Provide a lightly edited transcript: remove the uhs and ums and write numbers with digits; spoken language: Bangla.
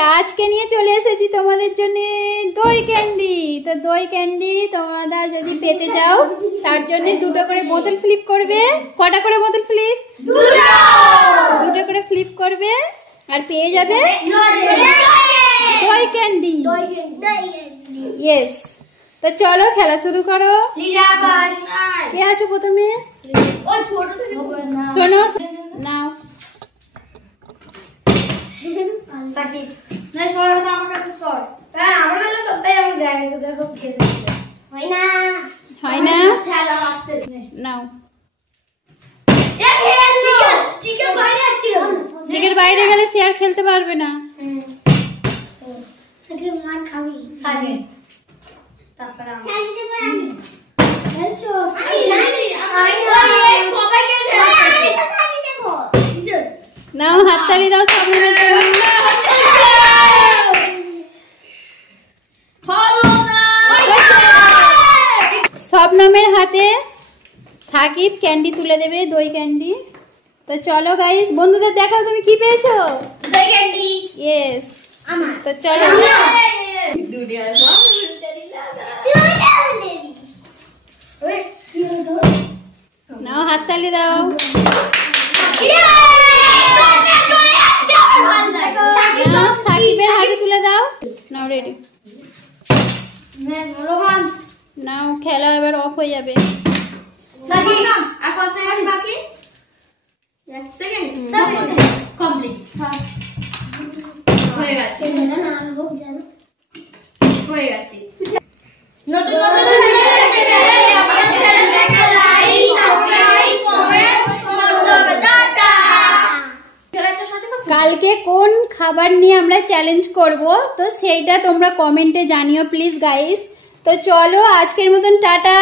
আজকে নিয়ে চলে এসেছি তোমাদের জন্য দই ক্যান্ডি। তো দই ক্যান্ডি তোমরা যদি পেতে চাও তার জন্য দুটো করে বোতল ফ্লিপ করবে। কটা করে বোতল ফ্লিপ? দুটো করে ফ্লিপ করবে আর পেয়ে যাবে দই ক্যান্ডি। ইয়েস, তো চলো খেলা শুরু করো। কে আছো প্রথমে? শোনো নাও। হয় না নাও। চিকের বাইরে গেলে শেয়ার খেলতে পারবে না। নাও হাততালি দাও সামনের জন্য। শবনমের হাতে সাকিব ক্যান্ডি তুলে দেবে, দই ক্যান্ডি। তো চলো গাইস, বন্ধুদের দেখাও তুমি কি পেয়েছো। দই ক্যান্ডি। ইয়েস, তো চলো নাও হাততালি দাও। সাকিবের হাতে তুলে দাও। নাও রেডি, নাও খেলা এবার অফ হয়ে যাবে। কালকে কোন খাবার নিয়ে আমরা চ্যালেঞ্জ করব তো সেইটা তোমরা কমেন্টে জানিও প্লিজ গাইস। তো চলো আজকের মতন টাটা।